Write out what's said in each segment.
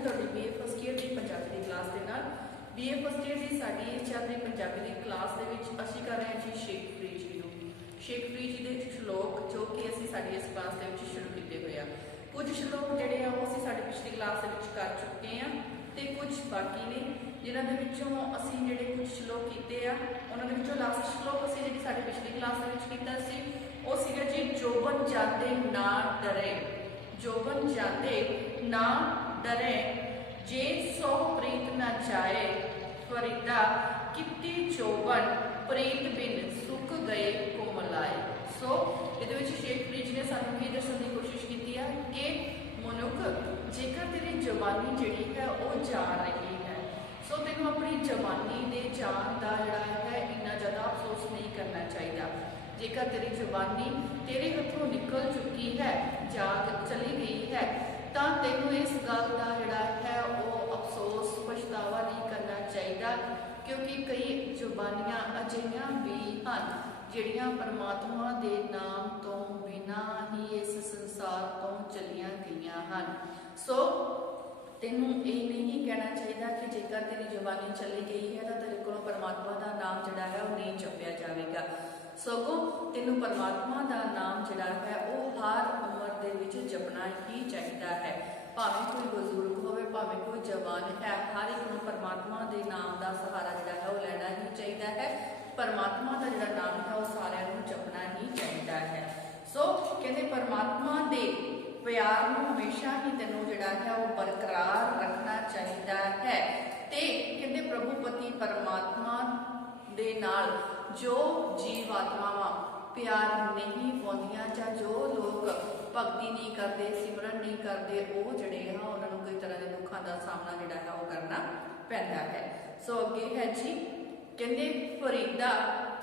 जी तुहाडी BA first year की पंजाबी की क्लास के नाल। BA फर्स्ट ईयर की साडी चल रही पंजाबी की क्लास दे विच असीं कर रहे हैं जी शेखपुरी जी नूं। शेखपुरी जी दे श्लोक जो कि असीं साडी इस क्लास दे विच शुरू कीते होए आ। कुछ श्लोक जिहड़े आ ओह असीं साडी पिछली क्लास दे विच कर चुके हैं ते कुछ बाकी ने जिन्हां दे विचों असीं जिहड़े कुछ श्लोक कीते आ उन्हां दे विचों लास्ट श्लोक असीं जिहड़ी साडी पिछली क्लास दे विच कीता सी ओह सीगा जी जोबन जाते ना डरे। जोबन जाते ना डरे जे सौ प्रीत न जाए फरीदा कितनी जोबन प्रीत बिन सुख गए कोमलाए। सो ये शेखपुरी जी ने सानू की दसन की कोशिश की है कि मनुख जेकर तेरी जवानी जिहड़ी है वो जा रही है सो तेन अपनी जवानी के जान का जिहड़ा है इन्ना ज़्यादा अफसोस नहीं करना चाहिए। जेकर तेरी जवानी तेरे हथों निकल चुकी है जाग चली गई है तो तेनों इस गल का जिहड़ा है वो अफसोस पछतावा नहीं करना चाहिए क्योंकि कई जुबानियां अजिहियां भी हैं जिहड़ियां परमात्मा के नाम तो बिना ही इस संसार तो चलियां गईयां हैं। सो तेनों ये नहीं कहना चाहिए कि जेकर तेरी जवानी चली गई है तो तेरे को परमात्मा का नाम जिहड़ा है वो नहीं जपिया जाएगा। सगों तेनों परमात्मा का नाम जिहड़ा है वो हर उम्र दे विच जपना ही चाहिए है। भावें कोई बजुर्ग होवे भावें कोई जवान है हर एक नूं परमात्मा के नाम का सहारा जिहड़ा है वो लेना ही चाहिए है। परमात्मा का जिहड़ा नाम है वो सारिआं नूं जपना ही चाहिए है। सो कहते परमात्मा दे प्यार नूं हमेशा ही तेनों जिहड़ा है वो बरकरार रखना चाहिए है। ते कहते प्रभुपति परमात्मा दे नाल जो जीव आत्मावां प्यार नहीं पाउंदियां जां जो लोग भगती नहीं करते सिमरन नहीं करते वो जिहड़े हैं उन्होंने कई तरह के दुखों का सामना जिहड़ा है वो करना पैंदा है। सो अगे है जी कहते फरीदा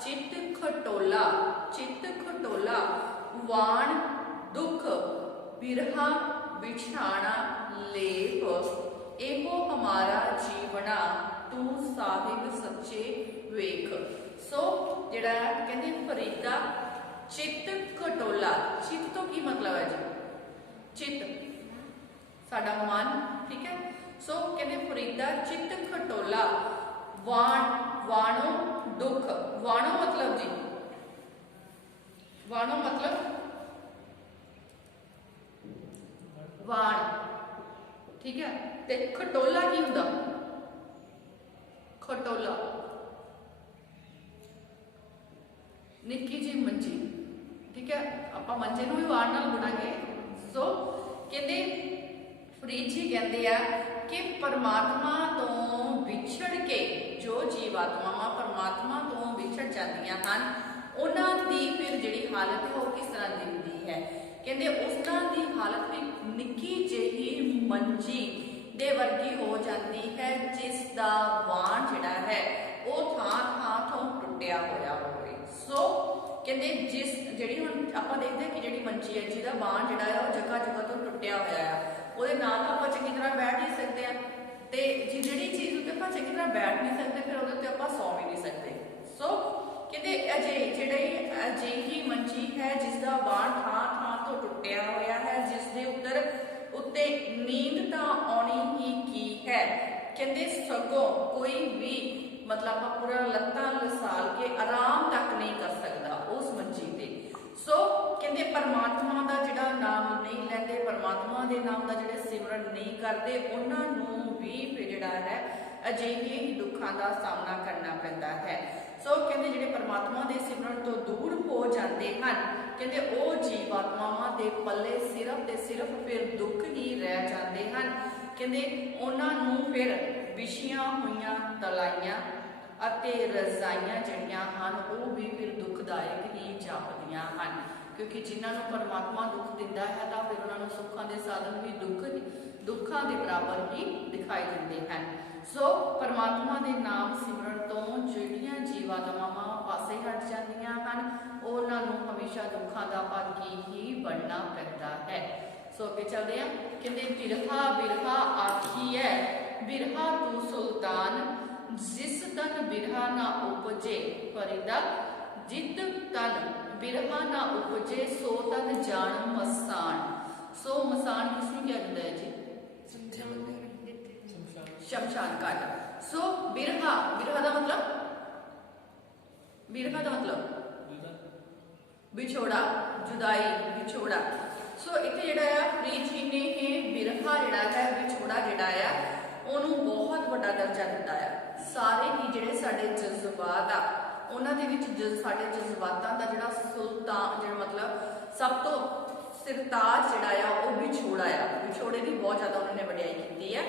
चित खटोला वाण दुख बिरहा बिछाना लेप एहो हमारा जीवना तू साहिब सच्चे वेख। सो जिहड़ा कहते फरीदा चित खटोला चित तो की मतलब है जी चित साडा मन ठीक है। सो कहते फरीदा चित खटोला वाणो दुख वाणो मतलब जी वाणो मतलब वाण ठीक है। ते खटोला की हुंदा खटोला निक्की जी मंजी ठीक है आप मंजे भी वार नाल बुनांगे। सो कहते फरीद जी कहते हैं कि परमात्मा तो विछड़ के जो जीवात्मावां परमात्मा तो विछड़ जांदियां हन उन्हां दी फिर जिहड़ी हालत है वो किस तरह दी हुंदी है। कहते उन्हां दी हालत भी निक्की जिही मंजी दे वर्गी हो जाती है जिसका वाण जिहड़ा है वो थां थां तो टुटिया होया होवे। सो कहते जिस जिहड़ी हुण आपां देखदे कि जिहड़ी मंजी है जिहदा बाण जिहड़ा है वो जगह जगह तो टुटिया होया है ਉਹਦੇ ਨਾਲ ਆਪਾਂ ਚੰਗੀ ਤਰ੍ਹਾਂ ਬੈਠ ਨਹੀਂ ਸਕਦੇ ਆ ਤੇ ਜਿਹੜੀ ਚੀਜ਼ ਉੱਤੇ ਆਪਾਂ ਚੰਗੀ ਤਰ੍ਹਾਂ ਬੈਠ ਨਹੀਂ ਸਕਦੇ ਫਿਰ ਉਹਦੇ ਉੱਤੇ ਆਪਾਂ ਸੌਂ ਵੀ ਨਹੀਂ ਸਕਦੇ। ਸੋ ਕਹਿੰਦੇ ਅਜਿਹੀ ਮੰਜੀ ਹੈ ਜਿਸ ਦਾ ਬਾਣ ਥਾਂ ਥਾਂ ਤੋਂ ਟੁੱਟਿਆ ਹੋਇਆ ਹੈ ਜਿਸ ਦੇ ਉੱਤੇ ਨੀਂਦ ਤਾਂ ਆਉਣੀ ਹੀ ਕੀ ਹੈ। ਕਹਿੰਦੇ ਸਗੋਂ ਕੋਈ ਵੀ मतलब आप पूरा लत्तां लसाल के आराम तक नहीं कर सकता उस मंजी ते। सो कहते परमात्मा का जिहड़ा नाम नहीं लैंदे परमात्मा के नाम का जिहड़े सिमरन नहीं करते उन्होंने भी फिर जिहड़ा है अजिहे ही दुखों का सामना करना पैंदा है। सो कहते जिहड़े परमात्मा के सिमरन तो दूर हो जाते हैं कहते वो जीवात्मावां दे पल्ले सिर्फ फिर दुख ही रह जाते हैं। कहते उन्होंने फिर विछियां हुई तलाइयां ਅਤੇ रजाइयां ਜਿਹੜੀਆਂ ਹਨ ਉਹ भी फिर दुखदायक ही ਜਾਪਦੀਆਂ ਹਨ क्योंकि जिन्होंने परमात्मा दुख दिंदा है तो फिर उन्होंने सुखों के साधन भी दुखों के बराबर ही दिखाई देते हैं। सो परमात्मा के नाम सिमरन तो ਜਿਹੜੀਆਂ जीवात्मावां पासे हट जांदियां ਹਨ उन्होंने हमेशा दुखों का भागी ही बनना पैंदा है। सो अगे चलते हैं कहते बिरहा आखी है बिरहा तू सुल्तान जिस तन बिरहा ना उपजे फरीदा जित तन बिरहा ना उपजे सो तन जान मसान। सो मसान किसनूं क्या दिंदा है जी शमशान घाट। सो बिरहा, बिरहा का मतलब, बिरहा का मतलब विछोड़ा, जुदाई, विछोड़ा। सो इत्थे जिहड़ा आ प्रीत जी ने बिरहा जिहड़ा है, विछोड़ा जिहड़ा आ ਉਹਨੂੰ बहुत ਵੱਡਾ दर्जा दिता है। सारे ही जिहड़े साडे जज्बात आ ਉਹਨਾਂ ਦੇ ਵਿੱਚ ਸਾਡੇ जज्बातां ਦਾ ਜਿਹੜਾ सुल्तान ਜਿਹੜਾ मतलब सब तो सिरताज जिहड़ा आ ਉਹ ਵਿਛੋੜਾ आ। ਵਿਛੋੜੇ ਦੀ बहुत ज़्यादा उन्होंने वडियाई की है।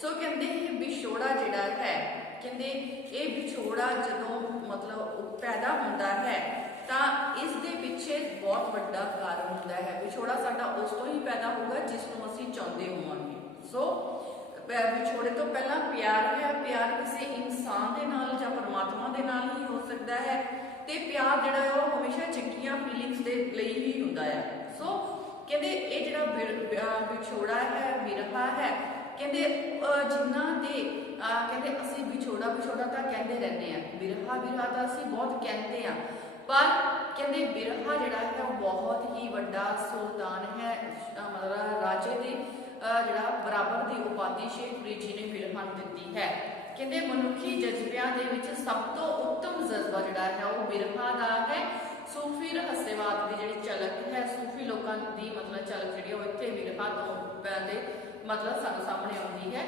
सो कहते विछोड़ा जिहड़ा है, कहते ये विछोड़ा जदों मतलब पैदा होंदा है तो इस दे पिछे बहुत वड्डा कारण होंदा है। विछोड़ा साडा उस तो ही पैदा होगा जिसनों असीं चाहुंदे होवांगे। सो विछोड़े तो पहला प्यार है, प्यार किसी इंसान के नाल या परमात्मा के नाल ही हो सकता है। तो प्यार जिहड़ा है वो हमेशा चंगियां फीलिंग्स के लिए ही हुंदा है। सो कहते ये जिहड़ा विछोड़ा है, बिरहा है, कहते जिन्हां दे कहते असीं विछोड़ा विछोड़ा तो कहते रहने हैं, बिरहा बिरहा तो असीं बहुत कहते हैं, पर कहते बिरहा जिहड़ा है वो बहुत ही वड्डा सुल्तान है। मतलब राजे के जिहड़ा बराबर की उपाधि शेख फरीद जी ने बिरहा नूं दित्ती है। कहते मनुखी जज्बियां दे विच सब तो उत्तम जज्बा जिहड़ा है वो बिरहा दा है। सूफी रहस्यवाद की जिहड़ी झलक है, सूफी लोगों की मतलब झलक जिहड़ी है इत्थे बिरहा तो दे मतलब सानू सामने आउंदी है।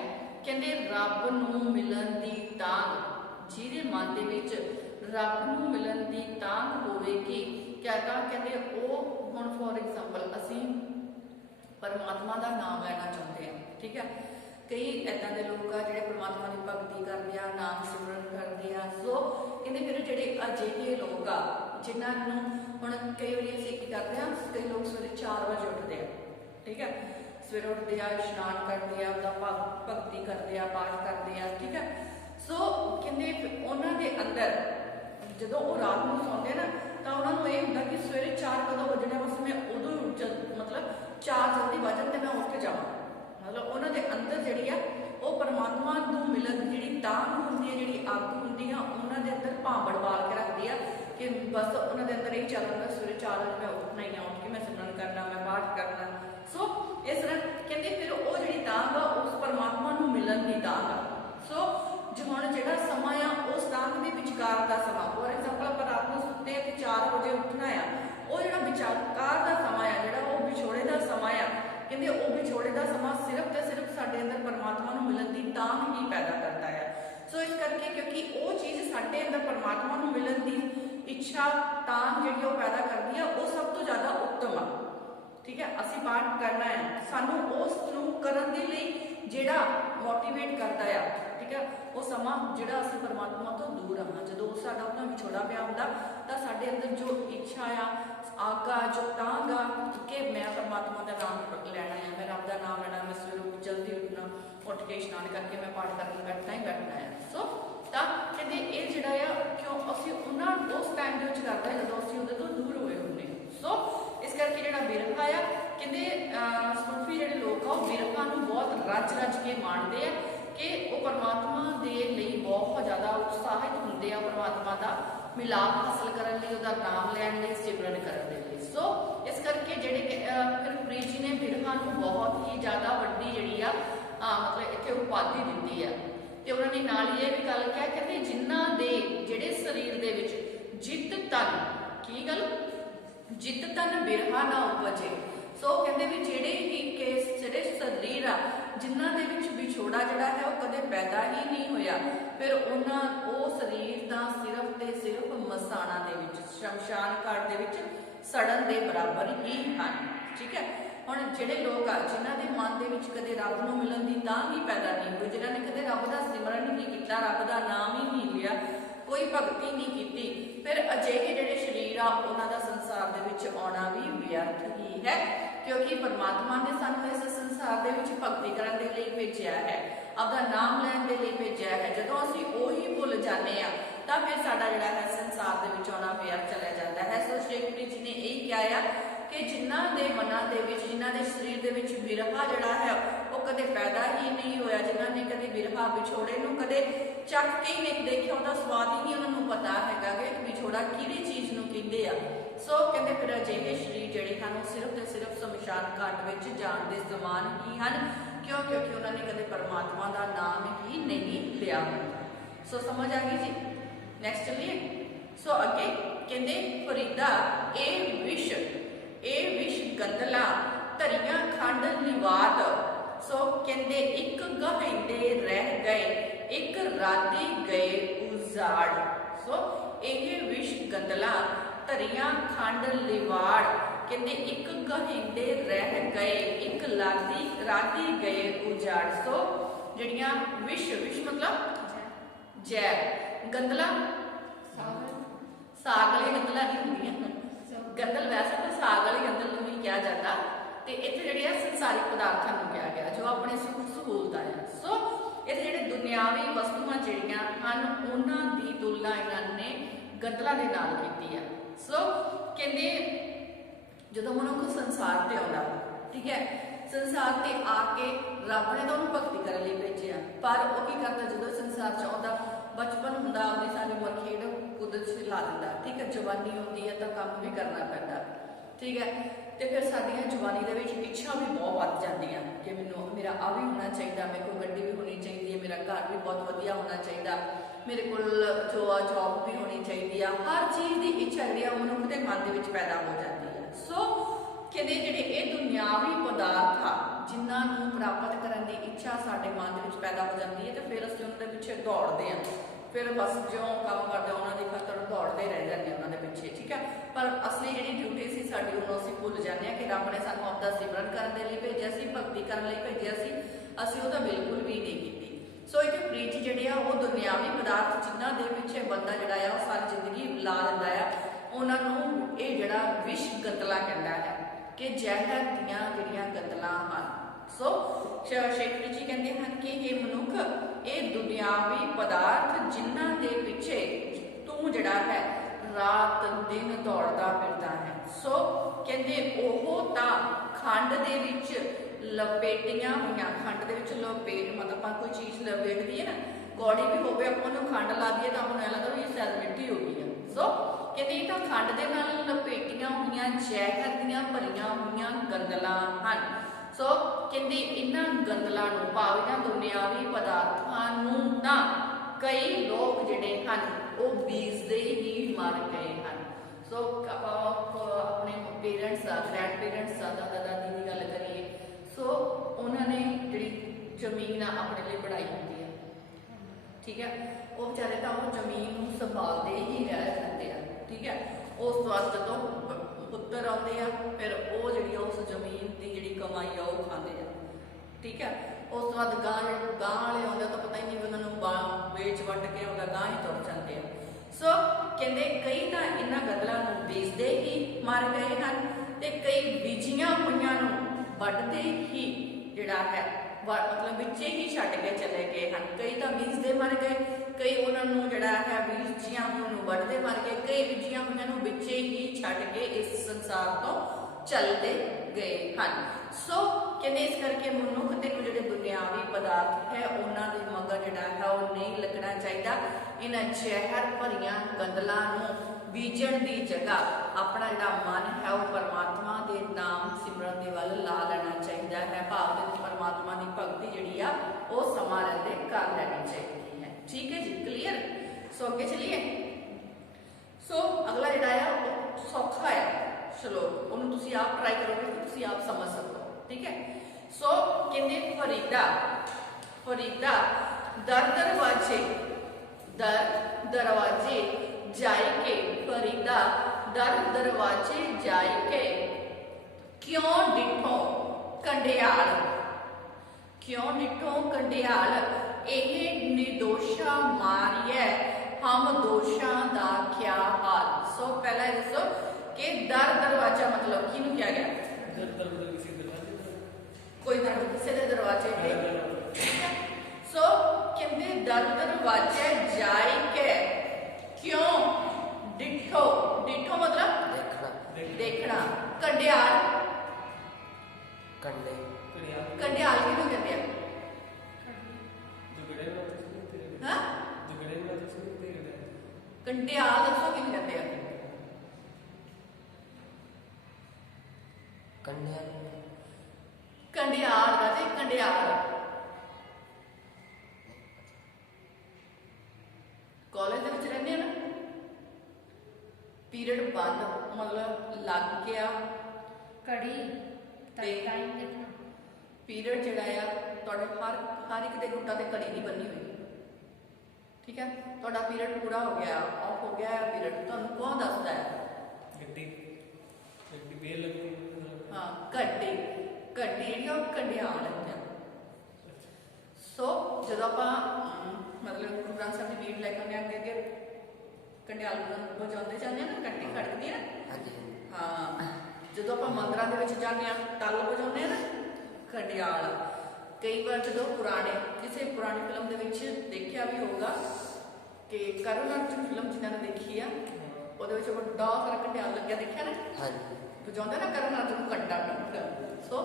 कहते रब नूं मिलन दी तांग, जिहदे मन दे विच रब नूं मिलन दी तांग होवेगी, क्या कहते वो हुण फॉर एग्जाम्पल असीं परमात्मा का नाम लेना चाहते हैं, ठीक है। कई इदां दे लोग आ जिहड़े परमात्मा की भगती करते हैं, नाम सिमरन करते हैं। सो कहते फिर जिहड़े अजिहे लोग आ जिन्होंने हुण कई बार असीं की करते हैं, कई लोग सवेरे 4 बजे उठते हैं, ठीक है, सवेरे उठते हैं, इशनान करते हैं, अपना भगती करते हैं, पाठ करते हैं, ठीक है। सो कहते उन्होंने दे अंदर जदों वो रात को सौंदे ना तो उन्होंने ये होंदा कि सवेरे 4 कदों वजने बस मैं उदों मतलब 4 जल्दी वजन तो मैं उठ जावां। मतलब उन्होंने अंदर जिहड़ी आ वो परमात्मा नूं मिलन जिहड़ी तांग हुंदी है, जिहड़ी अग हुंदी आ, उन्होंने अंदर भांबड़ बाल के रखदी आ कि बस उन्होंने अंदर यही चल रहा सवेरे 4 बजे मैं उठना ही, उठ के मैं सिमरन करना, मैं पाठ करना। सो इस तरह कहते फिर वो जिहड़ी तांग आ उस परमात्मा नूं मिलन दी तांग आ। सो जो हुण जिहड़ा समां आ उस तांग दे विचकार दा समां, फॉर एग्जाम्पल आप रात को सुते कि 4 बजे उठना आ, वो जिहड़ा विचकार दा समां आ, जिहड़ा वो विछोड़े दा समां आ, कहते वो विछोड़े का समा सिर्फ तो सिर्फ साडे अंदर परमात्मा नूं मिलन की तांग ही पैदा करता है। सो इस करके क्योंकि वो चीज़ साडे अंदर परमात्मा नूं मिलन की इच्छा तांग जिहड़ी वो पैदा करती है, वो सब तो ज़्यादा उत्तम आ, ठीक है। असीं पाठ करना है, सानू उस नूं करन दे लई जिहड़ा मोटिवेट करता है, ठीक है, वो समा जिहड़ा असीं परमात्मा तो दूर हाँ, जदों साडा उहनां विछोड़ा पिया हुंदा तां साडे अंदर जो इच्छा आ, आगा जो तांग आ कि मैं परमात्मा का नाम लेना है, मैं रब का नाम लेना, मैं सवेरे जल्दी उठना, उठ के इशनान करके मैं पाठ करके बैठना ही बैठना है। सो तां कहते ये जिहड़ा आ क्यों असीं उन्हां उस टाइम दे विच करदा है जदों असीं उहदे तों दूर होए हुंदे। सो इस करके जिहड़ा बिरहा आ कहते सूफी जिहड़े लोग आ बिरहा नूं बहुत रज रज के माणदे आ कि वो परमात्मा दे लई बहुत ज़्यादा उत्साहित हुंदे आ, परमात्मा का मिलाप हासिल करने लई, उहदा नाम लैण लई, सिमरन करने लई। सो इस करके जिहड़े फिर फरीद जी ने बिरहा नूं बहुत ही ज़्यादा वड्डी जिहड़ी आ मतलब इत्थे उपाधि दित्ती है। ते उन्होंने नाल ही ये भी गल कहा कहते जिन्हां दे जिहड़े शरीर दे विच जित तन की गल जित तन बिरहा ना उपजे। सो कहते भी जिहड़े ही केस जिहड़े शरीर आ जिन्हां दे विच विछोड़ा जिहड़ा है वो कदे पैदा ही नहीं होया, फिर उन्हां वो शरीर दा सिर्फ ते सिर्फ मसाणा दे विच शमशान घाट दे विच सड़न दे बराबर ही हैं, ठीक है। हुण जिहड़े लोग आ जिन्हां दे मन दे विच कदे रब नूं मिलन दी तांग ही पैदा नहीं हुई, जिन्हां ने कदे रब दा सिमरन ही नहीं कीता, रब दा नाम ही नहीं लिया, कोई भगती नहीं की, फिर अजिहे जिहड़े शरीर आ उन्हां दा संसार दे विच आउणा भी व्यर्थ ही है, क्योंकि परमात्मा ने सानूं इस संसार दे विच भगती करन दे लई भेजिया है, आपदा नाम लैण दे लई भेजिया है। जदों असीं ओही भुल जाने आ तां फिर साडा जिहड़ा है संसार दे विच आउणा व्यर्थ चला जाता है। सो शेख फरीद जी ने यही कहा कि जिन्हां दे मनां दे विच जिन्हां दे शरीर दे विच बिरहा जिहड़ा है वो कदे पैदा ही नहीं होया, जिन्हां ने कदे बिरहा विछोड़े नूं कदे चख के ही नहीं देखिया, उहदा स्वाद ही नहीं उन्हां नूं पता हैगा कि विछोड़ा किहड़ी चीज़ नूं कहंदे आ। सो कहते फिर अजिहे शरीर जिहड़े हन सिर्फ ते सिर्फ शमशान घाट विच जाण दे समान ही हन, क्यों? क्योंकि उन्होंने कदे परमात्मा का नाम ही नहीं लिया होता। सो समझ आ गई जी। नैक्सट चलिए। सो अगे कहते फरीदा ए विश गंदला धरिया खंड लिवाद। सो कहते एक गहिंदे रह गए एक राती गए उजाड़। सो ये विश गंदला धरिया खंड लिवाड़ कहते एक गहिंदे रह गए एक राती गए उजाड़। सो जड़ियां विश मतलब जहर, गंदला साग वाली गंदला नहीं होंगी, गंदल वैसे तो साग वाली गंदल को भी कहा जाता। तो इतने जड़िया संसारिक पदार्थों को कहा गया जो अपने सुख सहूलता है। सो इतने जड़े दुनियावी वस्तुआं जड़ियां हैं उन्हां दी तुलना इन्होंने गंदलों के नाल कीती है। सो कहते जो मनुख संसार से आता, ठीक है, संसार से आके रब ने तो उन्होंने भगती करने लिए भेजा, पर वो की करता जो संसार च आता बचपन होंदा अपनी सारी उम्र खेड कुदरत से ला दिंदा, ठीक है, जवानी होती है तो काम भी करना पैंदा, ठीक है। तो फिर साडियां जवानी दे विच इच्छा भी बहुत वध जांदियां कि मैनूं मेरा आ भी होना चाहिए, मेरे को गड्डी भी होनी चाहिए, मेरा घर भी बहुत वधिया होना चाहिए, मेरे को जो जॉब भी होनी चाहिए, हर चीज़ की इच्छा जी मनुख के मन के पैदा हो जाती है। सो कहते जिहड़े ये दुनियावी पदार्थ आ जिन्होंने प्राप्त करने की इच्छा साडे मन के पैदा हो जाती है तो फिर असं उन्होंने पिछे दौड़ते हैं, फिर बस जो काम करते उन्होंने खातर दौड़ते रह जाते उन्होंने पिछे, ठीक है। पर असली जी ड्यूटी सी साड़ी उन्होंने असीं भुल जाते हैं कि रब ने सानू आपदा सिमरन करने लिए भेजा सी, भगती करने लिए भेजा सी, असीं वो तो बिल्कुल भी नहीं की। सो एक प्रीच जिहड़े आ वो दुनियावी पदार्थ जिन्हां दे पिछे बंदा जिहड़ा आ सारी जिंदगी ला दिंदा है, उन्होंने ये जिहड़ा विश गंदला कहता है कि जहर दियां जिहड़ियां गंदलां हन। सो शेखर जी कहते हैं कि ये मनुख ये दुनियावी पदार्थ जिन्हां दे पिछे तू जिहड़ा है रात दिन दौड़दा फिरदा है। सो कहते ओह तां खंड दे विच लपेटियां हुईयां, खंड दे विच लपेट मतलब आप कोई चीज़ लपेट दी है ना, कौड़ी भी होवे आपां नूं खंड ला दईए तां आपां नूं लगदा भी शायद मिट्टी हो गई है। सो कहते ये तां खंड दे नाल लपेटियां हुईयां जहर दियां भरियां हुईयां गंदलां हन। सो कहते इन्हां गंदलां नूं भाव इन्हां दुनियावी पदार्थां नूं तां कई लोग जिहड़े हन वो बीजदे ही मर गए हैं। सो अपने पेरेंट्स ग्रैंड पेरेंट्स दादा दादी की गल करिए, सो उन्होंने जी जमीन अपने लिए बढ़ाई होती है, ठीक है, वो बेचारे तो वो जमीन संभालते ही रह जाते हैं, ठीक है। उस बाद जो पुत्र आते हैं फिर वो जी उस जमीन की जी कमाई है वो खाते हैं, ठीक है। उस बाद गां वाले आते तो पता ही नहीं उन्होंने वेच वट के गां ही तुर जाते हैं। सो कहते कई तो इन्होंने गंदलों बेचते ही मर गए हैं तो कई बीजिया हुई वढ़ते ही जिहड़ा है मतलब बिचे ही छड्ड के चले गए हैं। कई तो बीजते मर गए, कई उन्होंने जिहड़ा है बीजिया हुई वढ़ते मर गए, कई बीजिया हुई बिचे ही छड्ड के इस संसार तो चलते गए हैं। सो कहते इस करके मनुख के जो दुनियावी पदार्थ है उन्होंने मगर जिहड़ा है वो नहीं लगना चाहिए। इन्हां जहर भरियां गंदलां नूं बीजण की जगह अपना जिहड़ा मन है वो परमात्मा के नाम सिमरन के वल ला लेना चाहिए है, भाव के परमात्मा की भगती जिहड़ी आ वो समा रहते कर लेनी चाहिए है, ठीक है जी, क्लीयर। सो अगे चलिए। सो अगला जिहड़ा है वो सौखा है श्लोक, उन्होंने तुसीं आप ट्राई करोगे तो तुसीं आप समझ सको, ठीक है। सो कहते फरीदा दर दरवाजे जाए के, फरीदा दर दरवाजे जाए के क्यों डिठो कंडियाल, क्यों डिठो कंडियाल यह निर्दोषा मारिए हम दोषां दा क्या हाल। सो पहला दसो कि दर दरवाजा मतलब किनू क्या गया, कोई किसी के दरवाजे पे, ठीक है। सो कहते दर दरवाजे जाए के क्यों डिठो, डिठो मतलब देखना, कंडियाल कंडियाल किनू कहते हैं, हाँ कंडियाल दसो किनू कहते हैं, कंडियाल कहते कंडियाल ਪੀਰੀਅਡ ਬੰਦ ਮਤਲਬ ਲੱਗ ਗਿਆ, ਘੜੀ ਤੇ ਟਾਈਮ ਦੇਖਣਾ। ਪੀਰੀਅਡ ਜਿਹੜਾ ਆ ਤੁਹਾਡੇ ਹਰ ਇੱਕ ਦੇ ਗੁੱਟਾਂ ਤੇ ਘੜੀ ਨਹੀਂ ਬੰਨੀ ਹੋਈ, ਠੀਕ ਹੈ। ਤੁਹਾਡਾ ਪੀਰੀਅਡ ਪੂਰਾ ਹੋ ਗਿਆ, ਆਫ ਹੋ ਗਿਆ ਹੈ ਪੀਰੀਅਡ, ਤੁਹਾਨੂੰ ਕੌਣ ਦੱਸਦਾ ਹੈ? ਗੱਡੀ ਬੇਲ ਲੱਗਦੀ। ਹਾਂ, ਘੰਟੇ ਜਿਹੜੀ ਉਹ ਘੰਟਿਆਲ ਹੁੰਦੇ ਆ। ਸੋ ਜਦੋਂ ਆਪਾਂ ਮਤਲਬ ਗੁਰੂ ਗ੍ਰੰਥ ਸਾਹਿਬ ਦੀ ਬੀੜ ਲੈ ਕੇ ਆਉਂਦੇ ਹਾਂ, ਅੱਗੇ ਘੰਟਿਆਲ ਵਜਾਉਂਦੇ ਜਾਂਦੇ ਆ ਨਾ, ਘੰਟੀ ਖੜਕਦੀ ਹੈ ਨਾ। ਹਾਂ, ਜਦੋਂ ਆਪਾਂ ਮੰਦਰਾਂ ਦੇ ਵਿੱਚ ਜਾਂਦੇ ਹਾਂ, ਟੱਲ ਵਜਾਉਂਦੇ ਆ ਨਾ, ਘੰਟਿਆਲ। ਕਈ ਵਾਰ ਜਦੋਂ ਕਿਸੇ ਪੁਰਾਣੀ ਫਿਲਮ ਦੇ ਵਿੱਚ ਦੇਖਿਆ ਵੀ ਹੋਊਗਾ ਕਿ ਕਰਨ ਅਰਜੁਨ ਫਿਲਮ ਜਿਨ੍ਹਾਂ ਨੇ ਦੇਖੀ ਆ, ਉਹਦੇ ਵਿੱਚ ਵੱਡਾ ਸਾਰਾ ਘੰਟਿਆਲ ਲੱਗਿਆ, ਦੇਖਿਆ ਨਾ, ਵਜਾਉਂਦਾ ਨਾ ਕਰਨ ਅਰਜੁਨ ਨੂੰ ਘੰਟਾ ਪਿੱਟ। ਸੋ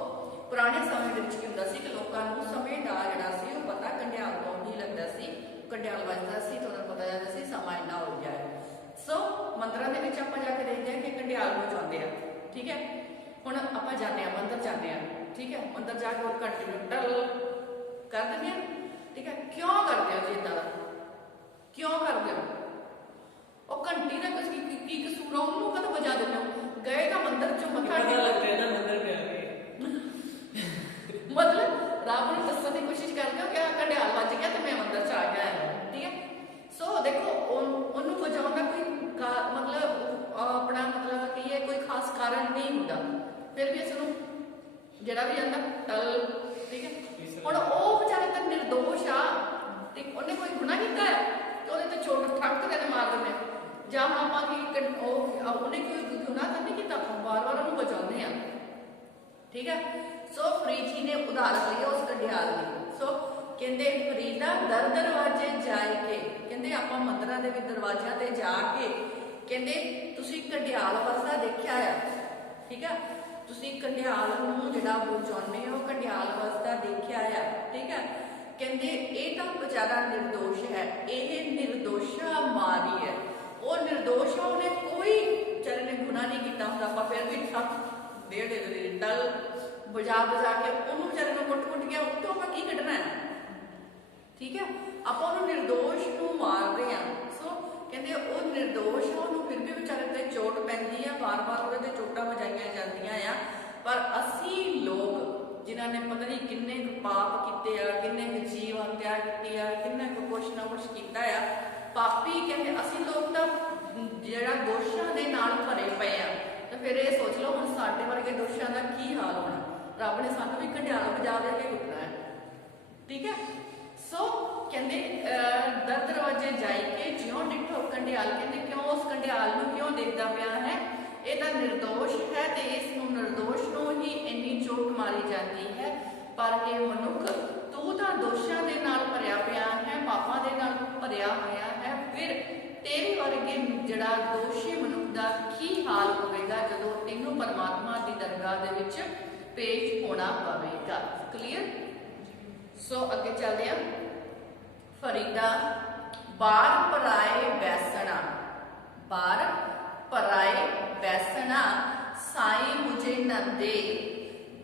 ਪੁਰਾਣੇ ਸਮੇਂ ਦੇ ਵਿੱਚ ਕੀ ਹੁੰਦਾ ਸੀ ਕਿ ਲੋਕਾਂ ਨੂੰ ਸਮੇਂ ਦਾ ਜਿਹੜਾ ਸੀ ਉਹ ਪਤਾ ਘੰਟਿਆਲ ਤੋਂ ਹੀ ਲੱਗਦਾ ਸੀ। ਘੰਟਿਆਲ ਵੱਜਦਾ ਸੀ ਤਾਂ ਉਹਨਾਂ ਨੂੰ ਪਤਾ ਜਾਂਦਾ ਸੀ ਸਮਾਂ ਇੰਨਾ ਹੋ ਗਿਆ ਹੈ। ਸੋ ਮੰਦਰਾਂ ਦੇ ਵਿੱਚ ਆਪਾਂ ਜਾ ਕੇ ਦੇਖਦੇ ਹਾਂ ਕਿ ਘੰਟਿਆਲ ਵਜਾਉਂਦੇ ਆ, ਠੀਕ ਹੈ। ਹੁਣ ਆਪਾਂ ਜਾਂਦੇ ਹਾਂ, ਮੰਦਰ ਜਾਂਦੇ ਹਾਂ, ਠੀਕ ਹੈ। ਮੰਦਰ ਜਾ ਕੇ ਉਹ ਘੰਟੀ ਨੂੰ ਟਲ ਕਰ ਦਿੰਦੇ ਆ, ਠੀਕ ਹੈ। ਕਿਉਂ ਕਰਦੇ ਹੋ ਜੀ ਇੱਦਾਂ ਦਾ? ਕਿਉਂ ਕਰਦੇ ਹੋ? ਉਹ ਘੰਟੀ ਦਾ ਕੀ ਕਸੂਰ ਆ, ਉਹਨੂੰ ਕਦੋਂ ਵਜਾ ਦਿੰਦੇ ਹੋ? ਗਏ ਤਾਂ ਮੰਦਰ ਚੋਂ ਮੱਥਾ ਲੱਗਦਾ ਹੈ ਨਾ ਮੰਦਰ पे आके, ਮਤਲਬ ਰੱਬ ਨੂੰ ਦੱਸਣ ਦੀ ਕੋਸ਼ਿਸ਼ ਕਰਦੇ ਹੋ ਕਿ ਆ ਘੰਟਿਆਲ ਵੱਜ ਗਿਆ ਤੇ ਮੈਂ ਮੰਦਰ ਚ ਆ ਗਿਆ ਹੈ, ਠੀਕ ਹੈ। ਸੋ ਦੇਖੋ ਉਹਨੂੰ ਵਜਾਉਣ ਦਾ ਕੋਈ ਮਤਲਬ ਆਪਣਾ ਮਤਲਬ ਕੀ ਹੈ, ਕੋਈ ਖਾਸ ਕਾਰਨ ਨਹੀਂ ਹੁੰਦਾ, ਫਿਰ ਵੀ ਇਸ ਨੂੰ ਜਿਹੜਾ ਵੀ ਜਾਂਦਾ ਟਲ, ਠੀਕ ਹੈ। ਹੁਣ ਉਹ ਵਿਚਾਰਾ ਤਾਂ ਨਿਰਦੋਸ਼ ਆ, ਤੇ ਉਹਨੇ ਕੋਈ ਗੁਨਾਹ ਕੀਤਾ ਹੈ ਤੇ ਉਹਦੇ ਤੇ ਚੋਟ ਠੱਕ ਕੇ ਮਾਰ ਦਿੰਦੇ, ਜਾਂ ਆਪਾਂ ਕੀ ਉਹਨੇ ਕੋਈ ਗੁਨਾਹ ਤਾਂ ਨਹੀਂ ਕੀਤਾ, ਵਾਰ-ਵਾਰ ਉਹਨੂੰ ਬਚਾਉਂਦੇ ਆ, ਠੀਕ ਹੈ। ਸੋ ਫਰੀਦ ਜੀ ਨੇ ਉਦਾਹਰਨ ਲਈ ਉਸ ਘੰਟਿਆਲ ਦੀ। ਸੋ ਕਹਿੰਦੇ ਫਰੀਦਾ ਦਰ ਦਰਵਾਜ਼ੇ ਜਾਏ ਕੇ, ਕਹਿੰਦੇ ਆਪਾਂ ਮੰਦਰਾਂ ਦੇ ਵੀ ਦਰਵਾਜ਼ਿਆਂ ਤੇ ਜਾ ਕੇ ਕਹਿੰਦੇ ਤੁਸੀਂ ਘੰਟਿਆਲ ਵੱਜਦਾ ਦੇਖਿਆ ਆ, ਠੀਕ ਹੈ। ਤੁਸੀਂ ਘੰਟਿਆਲ ਨੂੰ ਜਿਹੜਾ ਵਜਾਉਂਦੇ ਹੋ, ਘੰਟਿਆਲ ਵੱਜਦਾ ਦੇਖਿਆ ਆ, ਠੀਕ ਹੈ। ਕਹਿੰਦੇ ਇਹ ਤਾਂ ਵਿਚਾਰਾ ਨਿਰਦੋਸ਼ ਹੈ, ਇਹ ਨਿਰਦੋਸ਼ਾ ਮਾਰੀ ਹੈ, ਉਹ ਨਿਰਦੋਸ਼ ਆ, ਉਹਨੇ ਕੋਈ ਵਿਚਾਰੇ ਨੇ ਗੁਨਾਹ ਨਹੀਂ ਕੀਤਾ ਹੁੰਦਾ, ਆਪਾਂ ਫਿਰ ਵੀ ਠੱਕ ਦੇ ਡਲ ਬਜਾ ਕੇ ਉਹਨੂੰ ਵਿਚਾਰੇ ਨੂੰ ਕੁੱਟ ਗਿਆ, ਉੱਤੋਂ ਆਪਾਂ ਕੀ ਕੱਢਣਾ ਹੈ, ਠੀਕ ਹੈ। ਆਪਾਂ ਉਹਨੂੰ ਨਿਰਦੋਸ਼ ਨੂੰ ਮਾਰਦੇ ਹਾਂ। ਸੋ ਕਹਿੰਦੇ ਉਹ ਨਿਰਦੋਸ਼ ਆ, ਉਹਨੂੰ ਫਿਰ ਵੀ ਵਿਚਾਰੇ ਤੇ ਚੋਟ ਪੈਂਦੀ ਆ, ਵਾਰ-ਵਾਰ ਉਹਦੇ ਤੇ ਚੋਟਾਂ ਵਜਾਈਆਂ ਜਾਂਦੀਆਂ ਆ। ਪਰ ਅਸੀਂ ਲੋਕ ਜਿਨ੍ਹਾਂ ਨੇ ਪਤਾ ਨਹੀਂ ਕਿੰਨੇ ਕੁ ਪਾਪ ਕੀਤੇ ਆ, ਕਿੰਨੇ ਕੁ ਜੀਵ ਹੱਤਿਆ ਕੀਤੀ ਆ, ਕਿੰਨੇ ਕੁ ਕੁਛ ਨਾ ਕੁਛ ਕੀਤਾ ਆ, ਪਾਪੀ ਕਹਿੰਦੇ ਅਸੀਂ ਲੋਕ ਤਾਂ ਜਿਹੜਾ ਦੋਸ਼ਾਂ ਦੇ ਨਾਲ ਭਰੇ ਪਏ ਆ। ਤਾਂ ਫਿਰ ਇਹ ਸੋਚ ਲਓ ਹੁਣ ਸਾਡੇ ਵਰਗੇ ਦੋਸ਼ਾਂ ਦਾ ਕੀ ਹਾਲ ਹੋਣਾ। ਰੱਬ ਨੇ ਸਾਨੂੰ ਵੀ ਘੰਟਿਆਲ ਵਜਾ ਦੇ ਕੇ ਕੁੱਟਣਾ ਹੈ, ਠੀਕ ਹੈ। ਸੋ ਕਹਿੰਦੇ ਦਰ ਦਰਵਾਜ਼ੇ ਜਾਈ ਕੇ ਜਿਉਂ ਡਿੱਠੋ ਘੰਟਿਆਲ, ਕਹਿੰਦੇ ਕਿਉਂ ਉਸ ਘੰਟਿਆਲ ਨੂੰ ਕਿਉਂ ਦੇਖਦਾ ਪਿਆ ਹੈ? ਇਹ ਤਾਂ ਨਿਰਦੋਸ਼ ਹੈ ਤੇ ਇਸ ਨੂੰ ਨਿਰਦੋਸ਼ ਨੂੰ ਹੀ ਇੰਨੀ ਚੋਟ ਮਾਰੀ ਜਾਂਦੀ ਹੈ। ਪਰ ਇਹ ਮਨੁੱਖ, ਤੂੰ ਤਾਂ ਦੋਸ਼ਾਂ ਦੇ ਨਾਲ ਭਰਿਆ ਪਿਆ ਹੈ, ਪਾਪਾਂ ਦੇ ਨਾਲ ਭਰਿਆ ਹੋਇਆ ਹੈ, ਫਿਰ ਤੇਰੇ ਵਰਗੇ ਜਿਹੜਾ ਦੋਸ਼ੀ ਮਨੁੱਖ ਦਾ ਕੀ ਹਾਲ ਹੋਵੇਗਾ ਜਦੋਂ ਤੈਨੂੰ ਪਰਮਾਤਮਾ ਦੀ ਦਰਗਾਹ ਦੇ ਵਿੱਚ ਪੇਸ਼ ਹੋਣਾ ਪਵੇਗਾ। ਕਲੀਅਰ? ਸੋ ਅੱਗੇ ਚੱਲਦੇ ਹਾਂ। ਫਰੀਦਾ ਬਾਰ ਪਰਾਏ ਬੈਸਣਾ, ਬਾਰ ਪਰਾਏ ਬੈਸਣਾ ਸਾਈ ਮੁਝੇ ਨਾ ਦੇ,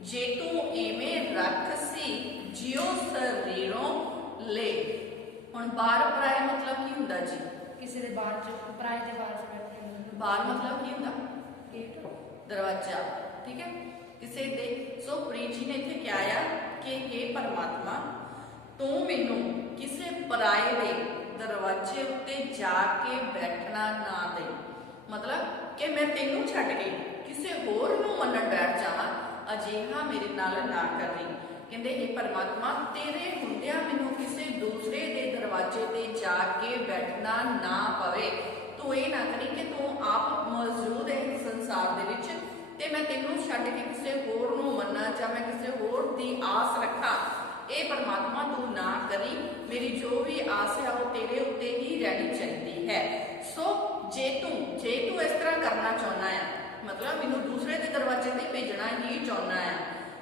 ਜੇ ਤੂੰ ਐਵੇਂ ਰੱਖ ਸੀ ਜਿਉ ਸਰੀਰੋਂ ਲੈ। ਹੁਣ ਬਾਰ ਪਰਾਏ ਮਤਲਬ ਕੀ ਹੁੰਦਾ ਜੀ? ਕਿਸੇ ਦੇ ਬਾਹਰ ਚ, ਪਰਾਏ ਦੇ ਬਾਹਰ ਚ ਬੈਠੇ। ਬਾਰ ਮਤਲਬ ਕੀ ਹੁੰਦਾ? ਗੇਟ, ਦਰਵਾਜ਼ਾ, ਠੀਕ ਹੈ, ਕਿਸੇ ਦੇ। ਸੋ ਫਰੀਦ ਜੀ ਨੇ ਇੱਥੇ ਕਿਹਾ ਆ ਕਿ हे ਪਰਮਾਤਮਾ, ਤੂੰ ਮੈਨੂੰ ਕਿਸੇ ਪਰਾਏ ਦੇ ਦਰਵਾਜ਼ੇ ਉੱਤੇ ਜਾ ਕੇ ਬੈਠਣਾ ਨਾ ਦੇ। ਮਤਲਬ ਕਿ ਮੈਂ ਤੈਨੂੰ ਛੱਡ ਕੇ ਕਿਸੇ ਹੋਰ ਨੂੰ ਮੰਨਣ ਬੈਠ ਜਾਵਾਂ, ਅਜਿਹਾ ਮੇਰੇ ਨਾਲ ਨਾ ਕਰੀ। ਕਹਿੰਦੇ हे ਪਰਮਾਤਮਾ, ਤੇਰੇ ਹੁੰਦਿਆਂ ਮੈਨੂੰ ਕਿਸੇ ਦੂਸਰੇ ਦੇ ਦਰਵਾਜ਼ੇ ਤੇ ਜਾ ਕੇ ਬੈਠਣਾ ਨਾ ਪਵੇ। ਤੂੰ ਇਹ ਨਾ ਕਰੀ ਕਿ ਤੂੰ ਆਪ ਮੌਜੂਦ ਹੈ ਸੰਸਾਰ ਦੇ ਵਿੱਚ ਤੇ ਮੈਂ ਤੈਨੂੰ ਛੱਡ ਕੇ ਕਿਸੇ ਹੋਰ ਨੂੰ ਮੰਨਾਂ ਜਾਂ ਮੈਂ ਕਿਸੇ ਹੋਰ ਦੀ ਆਸ ਰੱਖਾਂ। ਇਹ ਪਰਮਾਤਮਾ ਤੂੰ ਨਾ ਕਰੀ। ਮੇਰੀ ਜੋ ਵੀ ਆਸ ਹੈ ਉਹ ਤੇਰੇ ਉੱਤੇ ਹੀ ਰਹਿਣੀ ਚਾਹੀਦੀ ਹੈ। ਸੋ ਜੇ ਤੂੰ ਇਸ ਤਰ੍ਹਾਂ ਕਰਨਾ ਚਾਹੁੰਦਾ ਹੈ, ਮਤਲਬ ਮੈਨੂੰ ਦੂਸਰੇ ਦੇ ਦਰਵਾਜ਼ੇ ਤੇ ਭੇਜਣਾ ਹੀ ਚਾਹੁੰਦਾ ਹੈ,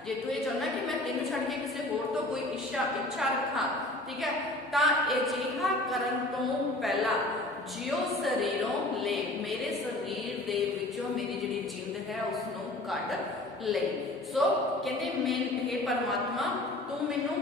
ਜੇ ਤੂੰ ਇਹ ਚਾਹੁੰਦਾ ਕਿ ਮੈਂ ਤੈਨੂੰ ਛੱਡ ਕੇ ਕਿਸੇ ਹੋਰ ਤੋਂ ਕੋਈ ਇੱਛਾ ਰੱਖਾਂ, ਠੀਕ ਹੈ, ਤਾਂ ਅਜਿਹਾ ਕਰਨ ਤੋਂ ਪਹਿਲਾਂ ਜਿਉ ਸਰੀਰੋਂ ਲੈ, ਮੇਰੇ ਸਰੀਰ ਦੇ ਵਿੱਚੋਂ ਮੇਰੀ ਜਿਹੜੀ ਜਿੰਦ ਹੈ ਉਸ ਨੂੰ ਕੱਢ ਲੈ। ਸੋ ਕਹਿੰਦੇ हे ਪਰਮਾਤਮਾ, ਤੂੰ ਮੈਨੂੰ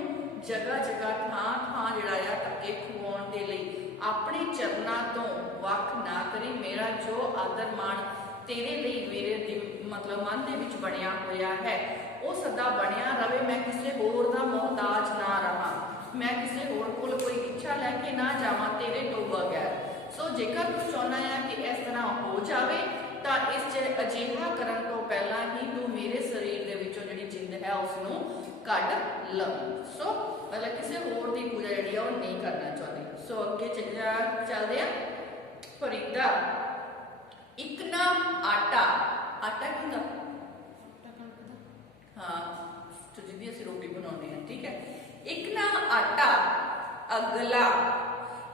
ਜਗ੍ਹਾ ਜਗ੍ਹਾ ਥਾਂ ਜਿਹੜਾ ਆ ਧੱਕੇ ਖਵਾਉਣ ਦੇ ਲਈ ਆਪਣੇ ਚਰਨਾਂ ਤੋਂ ਵੱਖ ਨਾ ਕਰੀ। ਮੇਰਾ ਜੋ ਆਦਰ ਮਾਣ ਤੇਰੇ ਲਈ ਮੇਰੇ ਮਤਲਬ ਮਨ ਦੇ ਵਿੱਚ ਬਣਿਆ ਹੋਇਆ ਹੈ ਉਹ ਸਦਾ ਬਣਿਆ ਰਵੇ। ਮੈਂ ਕਿਸੇ ਹੋਰ ਦਾ ਮੁਹਤਾਜ ਨਾ ਰਹਾ, ਮੈਂ ਕਿਸੇ ਹੋਰ ਕੋਲ ਕੋਈ ਇੱਛਾ ਲੈ ਕੇ ਨਾ ਜਾਵਾਂ ਤੇਰੇ ਤੋਂ ਬਗੈਰ। ਸੋ ਜੇਕਰ ਤੂੰ ਚਾਹੁੰਦਾ ਹੈ ਕਿ ਇਸ ਤਰ੍ਹਾਂ ਹੋ ਜਾਵੇ ਤਾਂ ਇਸ 'ਚ ਅਜਿਹਾ ਕਰਨ ਤੋਂ ਪਹਿਲਾਂ ਹੀ ਤੂੰ ਮੇਰੇ ਸਰੀਰ ਦੇ ਵਿੱਚੋਂ ਜਿਹੜੀ ਜਿੰਦ ਹੈ ਉਸ ਨੂੰ ਕੱਢ ਲਵ। ਸੋ ਮਤਲਬ ਕਿਸੇ ਹੋਰ ਦੀ ਪੂਜਾ ਜਿਹੜੀ ਆ ਉਹ ਨਹੀਂ ਕਰਨਾ ਚਾਹੁੰਦੀ। ਸੋ ਅੱਗੇ ਚੱਲਦੇ ਆ। ਫਰੀਦਾ ਇੱਕ ਨਾ ਆਟਾ, ਆਟਾ ਕੀ ਹੁੰਦਾ? ਹਾਂ, तो जिदी ਅਸੀਂ ਰੋਟੀ ਬਣਾਉਂਦੇ ਹਾਂ, ਠੀਕ ਹੈ। ਇੱਕ ਨਾ ਆਟਾ ਅਗਲਾ,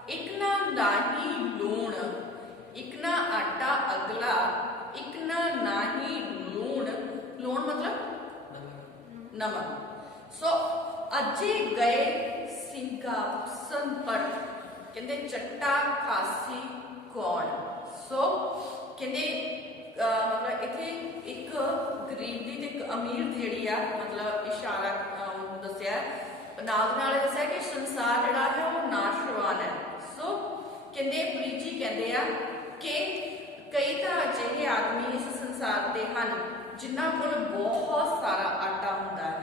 ਇੱਕ ਨਾ ਨਾਹੀ ਲੂਣ, ਇੱਕ ਨਾ ਆਟਾ ਅਗਲਾ, ਇੱਕ ਨਾ ਨਾਹੀ ਲੂਣ। ਲੂਣ ਮਤਲਬ ਨਮਕ। ਸੋ ਅਜੇ ਗਏ ਸਿੰਘਾਸਨ ਪਰ, ਕਹਿੰਦੇ ਚੱਟਾ ਖਾਸੀ ਕੌਣ। ਸੋ ਕਹਿੰਦੇ ਮਤਲਬ ਇੱਥੇ ਇੱਕ ਗਰੀਬ ਦੀ ਤੇ ਇੱਕ ਅਮੀਰ ਦੀ ਜਿਹੜੀ ਆ ਮਤਲਬ ਇਸ਼ਾਰਾ ਦੱਸਿਆ, ਨਾਲ ਨਾਲ ਦੱਸਿਆ ਕਿ ਸੰਸਾਰ ਜਿਹੜਾ ਹੈ ਉਹ ਨਾਸ਼ਵਾਨ ਹੈ। ਸੋ ਕਹਿੰਦੇ ਪ੍ਰੀਤ ਜੀ ਕਹਿੰਦੇ ਆ ਕਿ ਕਈ ਤਾਂ ਅਜਿਹੇ ਆਦਮੀ ਇਸ ਸੰਸਾਰ ਦੇ ਹਨ ਜਿਨ੍ਹਾਂ ਕੋਲ ਬਹੁਤ ਸਾਰਾ ਆਟਾ ਹੁੰਦਾ ਹੈ,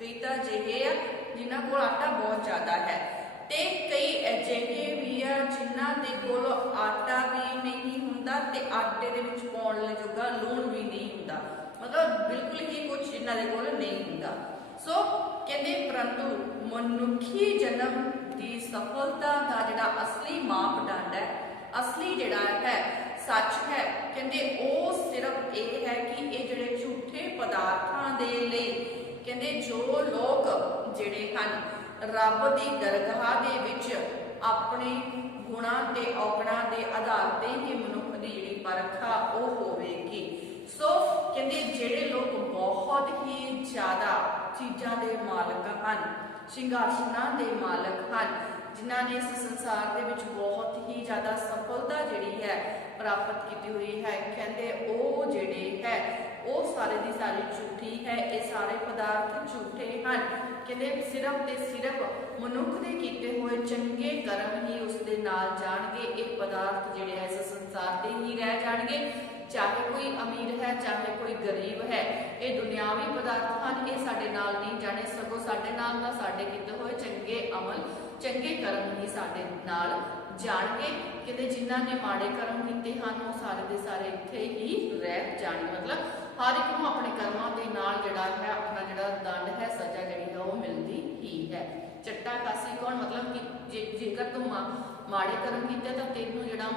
ਕਈ ਤਾਂ ਅਜਿਹੇ ਆ ਜਿਨ੍ਹਾਂ ਕੋਲ ਆਟਾ ਬਹੁਤ ਜ਼ਿਆਦਾ ਹੈ, ਤੇ ਕਈ ਅਜਿਹੇ ਵੀ ਆ ਜਿਨ੍ਹਾਂ ਦੇ ਕੋਲ ਆਟਾ ਵੀ ਨਹੀਂ ਹੁੰਦਾ ਤੇ ਆਟੇ ਦੇ ਵਿੱਚ ਪਾਉਣ ਲਈ ਜੋਗਾ ਲੂਣ ਵੀ ਨਹੀਂ ਹੁੰਦਾ, ਮਤਲਬ ਬਿਲਕੁਲ ਹੀ ਕੁਝ ਇਹਨਾਂ ਦੇ ਕੋਲ ਨਹੀਂ ਹੁੰਦਾ। ਸੋ ਕਹਿੰਦੇ ਪਰੰਤੂ ਮਨੁੱਖੀ ਜਨਮ ਦੀ ਸਫਲਤਾ ਦਾ ਜਿਹੜਾ ਅਸਲੀ ਮਾਪਦੰਡ ਹੈ, ਅਸਲੀ ਜਿਹੜਾ ਹੈ ਸੱਚ ਹੈ, ਕਹਿੰਦੇ ਉਹ ਸਿਰਫ ਇਹ ਹੈ ਕਿ ਇਹ ਜਿਹੜੇ ਝੂਠੇ ਪਦਾਰਥਾਂ ਦੇ ਲਈ ਕਹਿੰਦੇ ਜੋ ਲੋਕ ਜਿਹੜੇ ਹਨ ਰੱਬ ਦੀ ਦਰਗਾਹ ਦੇ ਵਿੱਚ ਆਪਣੇ ਗੁਣਾਂ ਤੇ ਔਗਣਾਂ ਦੇ ਆਧਾਰ ਤੇ ਹੀ ਮਨੁੱਖ ਦੀ ਜਿਹੜੀ ਪਰਖਾ ਉਹ ਹੋਵੇਗੀ। ਸੋ ਕਹਿੰਦੇ ਜਿਹੜੇ ਲੋਕ ਬਹੁਤ ਹੀ ਜ਼ਿਆਦਾ ਚੀਜ਼ਾਂ ਦੇ ਮਾਲਕ ਹਨ, ਸਿੰਘਾਸਨਾਂ ਦੇ ਮਾਲਕ ਹਨ, ਜਿਨ੍ਹਾਂ ਨੇ ਇਸ ਸੰਸਾਰ ਦੇ ਵਿੱਚ ਬਹੁਤ ਹੀ ਜ਼ਿਆਦਾ ਸਫਲਤਾ ਜਿਹੜੀ ਹੈ ਪ੍ਰਾਪਤ ਕੀਤੀ ਹੋਈ ਹੈ, ਕਹਿੰਦੇ ਉਹ ਜਿਹੜੇ ਹੈ ਉਹ ਸਾਰੇ ਦੀ ਸਾਰੀ ਝੂਠੀ ਹੈ, ਇਹ ਸਾਰੇ ਪਦਾਰਥ ਝੂਠੇ ਹਨ। ਕਹਿੰਦੇ ਸਿਰਫ ਤੇ ਸਿਰਫ ਮਨੁੱਖ ਦੇ ਕੀਤੇ ਹੋਏ ਚੰਗੇ ਕਰਮ ਹੀ ਉਸ ਦੇ ਨਾਲ ਜਾਣਗੇ। ਇਹ ਪਦਾਰਥ ਜਿਹੜੇ ਇਸ ਸੰਸਾਰ ਤੇ ਹੀ ਰਹਿ ਜਾਣਗੇ, ਚਾਹੇ ਕੋਈ ਅਮੀਰ ਹੈ ਚਾਹੇ ਕੋਈ ਗਰੀਬ ਹੈ, ਇਹ ਦੁਨਿਆਵੀ ਪਦਾਰਥ ਹਨ, ਇਹ ਸਾਡੇ ਨਾਲ ਨਹੀਂ ਜਾਣੇ, ਸਗੋਂ ਸਾਡੇ ਨਾਲ ਤਾਂ ਸਾਡੇ ਕੀਤੇ ਹੋਏ ਚੰਗੇ ਅਮਲ ਚੰਗੇ ਕਰਮ ਹੀ ਸਾਡੇ ਨਾਲ ਜਾਣਗੇ। ਕਹਿੰਦੇ ਜਿਨ੍ਹਾਂ ਨੇ ਮਾੜੇ ਕਰਮ ਕੀਤੇ ਹਨ ਉਹ ਸਾਰੇ ਦੇ ਸਾਰੇ ਇੱਥੇ ਹੀ ਰਹਿ ਜਾਣਗੇ, ਮਤਲਬ ਹਰ ਇੱਕ ਨੂੰ ਆਪਣੇ ਕਰਮਾਂ ਦੇ ਨਾਲ ਜਿਹੜਾ ਹੈ ਆਪਣਾ ਜਿਹੜਾ ਦੰਡ ਹੈ, ਸਜ਼ਾ ਜਿਹੜੀ ਹੈ ਉਹ ਮਿਲਦੀ ਹੀ ਹੈ। ਚੱਟਾ ਖਾਸੀ ਕੌਣ, ਮਤਲਬ ਕਿ ਜੇਕਰ ਤੂੰ ਮਾੜੇ ਕਰਮ ਕੀਤੇ ਤਾਂ ਤੈਨੂੰ ਜਿਹੜਾ